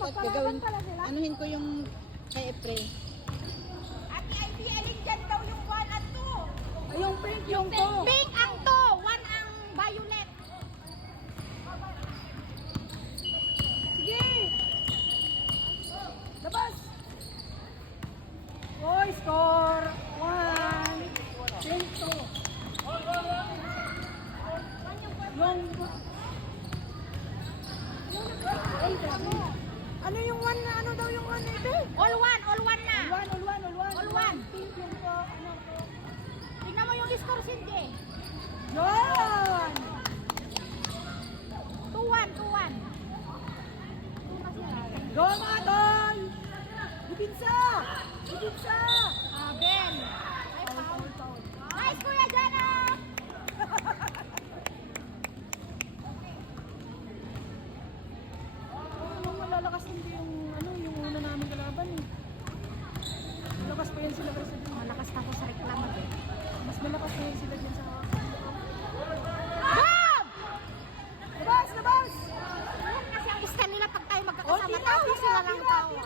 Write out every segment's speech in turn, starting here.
at gagawin. Anuhin ko yung kay April. Ate Ivy, alin dyan daw yung 1 at 2? Ay, yung pink, yung to. Pink ang 2, 1 ang violet. Sige! Labas! Boy, score! 1. Pink to. Ano yung 1 na ano daw yung 1 na ito? All 1 na. All one. All one. Pink yung to. Ano to? Tingnan mo yung score, Cindy. Yan! 2-1. Go mga tol! Dibinsa! Ben. Ay, foul. Nice, Kuya Jana! Malalakas hindi yung ano yung una namin kalaban eh. Malakas pa yan sila kasi Malakas na ako sa reklamo eh. mas malakas pa yan sila dyan sa Boom! labas! Yan kasi ang style nila pag tayo Oh, magkakasama tapos sila lang tawa.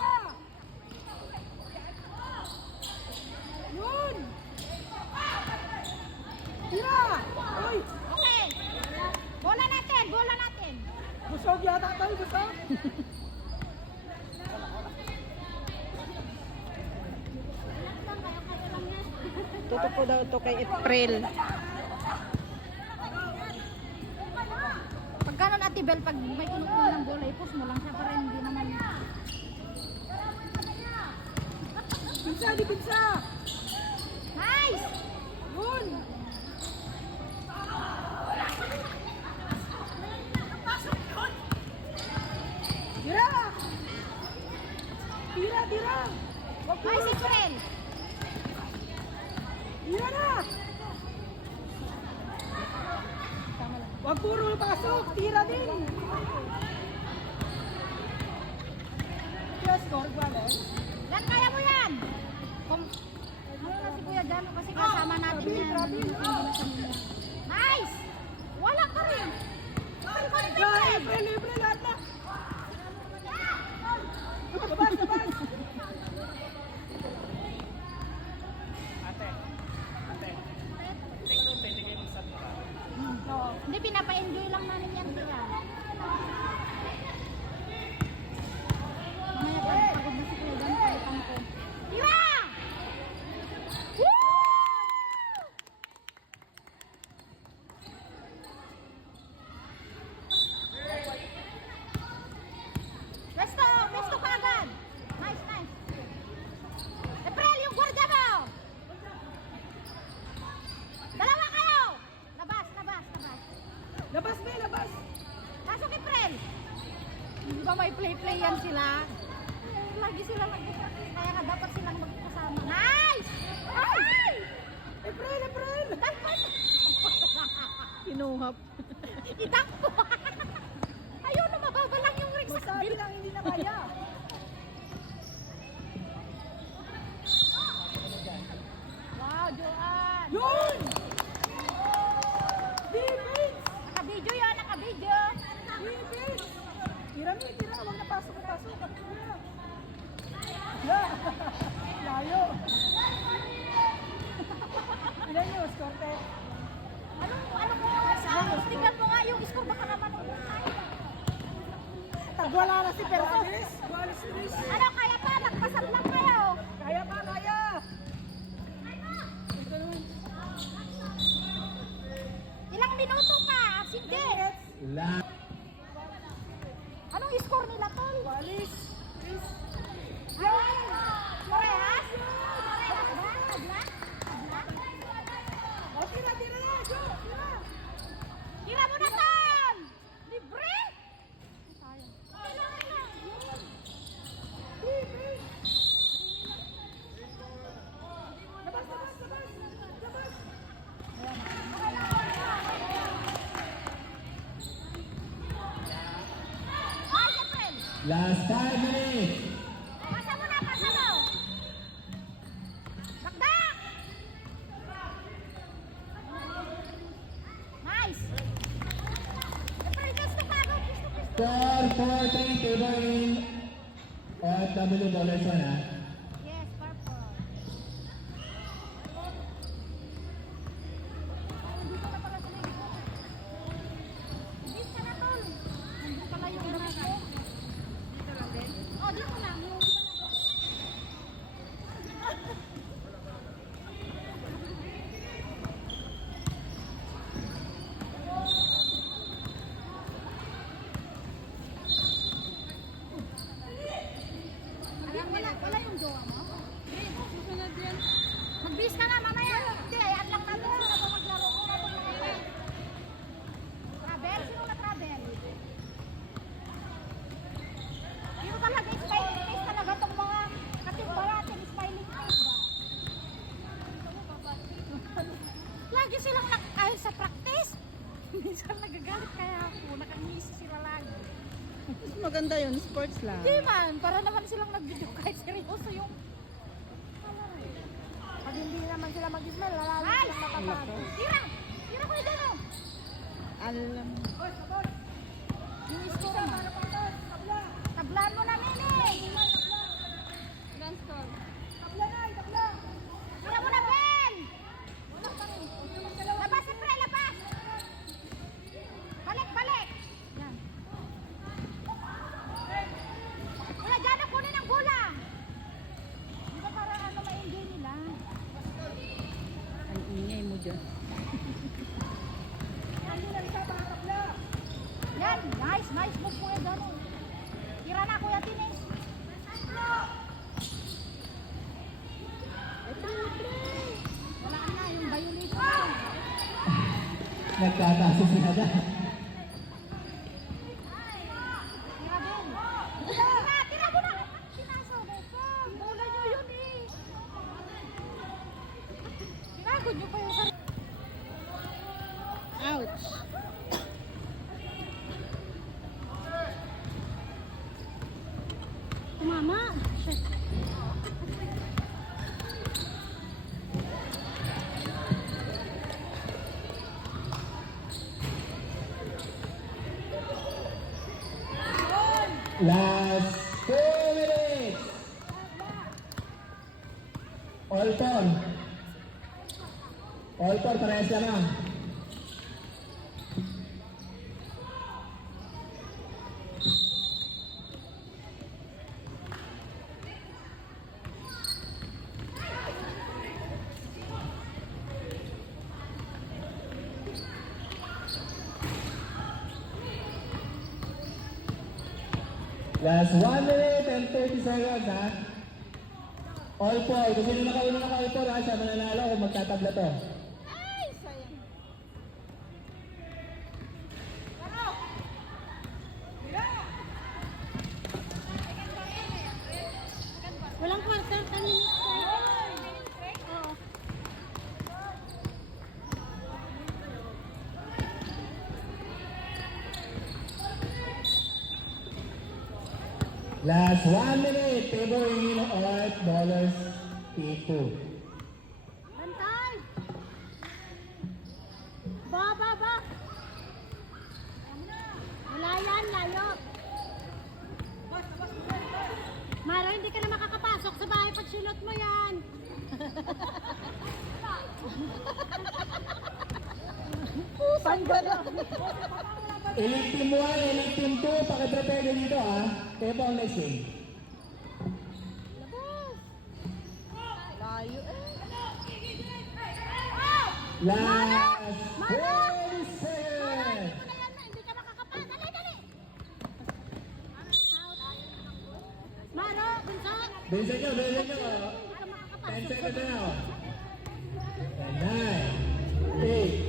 Yun! Tira! Uy! Okay. Bola natin. Busog yata tayo, busog! Tuto po daw to kay April. Pag ganon, Ate Bel, pag may kunukuha ng bola, ipos mo lang siya para hindi naman. Dibinsa! Nice! Yun! Tira! Wag puro, Nice, April! tira na! Wag puro pasok, tira din! Yes, score, Guales. Yan, kaya mo yan! Ano na si Kuya Jano kasi kasama natin yan. Grabe. Nice! Wala ka rin! April, lahat na! Labas! Hindi, pinapa-enjoy lang namin yan kaya. Mamaya pagod na si Kuya Jano, palitan ko. Tira! Woo! Pesto ka agad. Nice. April, yung gwardiya mo. Dalawa kayo. Labas. Labas! Pasok, April. Hindi ba may play yan sila? Lagi sila mag-practice. Kaya nga dapat silang magkasama. Nice! Ay! April! Dapat. Pinuhap. Itakbo. Ayaw na mababalang yung ring sa Sabi lang hindi na kaya. Wow, Joanne. Yun! Defense! Naka-video yan, naka-video. Defense! Tira. Huwag na pasok. Tira. Yeah. Layo. Ilan yung score, te? Ano mo nga sa tingnan mo nga yung score baka naman umutay. Tagwala na si Perales. Ano, kaya pa? Nagpasap lang kayo. Kaya. Ilang minuto pa? Sige. Anong score nila, Tol? Walis. Parehas? O, tira na. Jo, tira. Tira mo na, Tol! Libre? Labas. Ay, April! Last 5 minutes. Pasa mo! Bakdak! Nice! April, gusto pa! Gusto! Score 4-3 to the win. OFW dollars 1 ha. Yes, purple. Dito na pala sa link. Dito ka na, tol. Nandito pala yung damit mo. Dito lang din? Oh, dito lang. Yung dito lang. Alam, wala yung jowa mo? Susunod yan. Mag-bis ka nga mamaya. Hindi, ayan lang natin. Sino na maglaro ko na itong mga yan? Travel? Sino na travel? Sino talaga smiling face talaga itong mga katimba natin, smiling face ba? Lagi silang nakakain sa practice. Minsan nagagalit kaya ako, nakangisi sila lagi. Mas maganda yun, sports lang. Di man, para naman silang nag-video kahit seryoso yung... Pag hindi naman sila mag-smell, lalalo silang nakatago. Tira! Tira ko yung gano'n! Alam. Yung score mo. Tablaan mo na, Mimi! Dance call. Tira mo na, Ben! Labas, siyempre, labas! Balik, balik! Yan. Wala dyan, kunin ang bola! Hindi ba para ano ma-enjoy nila? Ang ingay mo dyan. Yan, nice, nice move Kuya Dano. Tira na Kuya Tines. Wala na yung violation. Nagkataso sila na. Tira din. Tira, tira mo na. Sinasabi ko. Bola nyo yun eh. Pinagod nyo pa yung sarili. Ouch. Mama. Shit. Last 2 minutes. All four. All four, parehas lang ah. Last 1 minute and 30 seconds ha. All four. Kung sino nakauna na all four ha, siya mananalo kung magtatabla to. Ay, sayang. Walang quarter, 10 minutes. Oo. Last 1 minute. Table in all dollars P2. Bantay! Ba! Wala yan, layo. Maro, hindi ka na makakapasok sa bahay pag silot mo yan. Elite team 1, elite team 2, pakiprepare na dito ha. Kayo po ang next game. Layo eh. Last Mara! 20 seconds. Hindi mo na yan, hindi ka makakapasok. Dali! Maro, Vincent! Bilisan nyo. Hindi ka makakapasok. 10 seconds na now. 9, 8,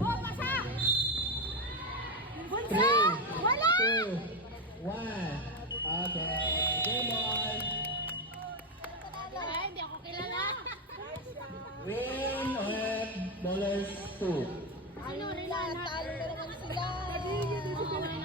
Oh, pasa! 3, Vincent! Wala! 2, 1. Okay. Game on. Hindi ako kilala. Win or dollars 2. Ano, Talo na naman sila. Nagiging ako ng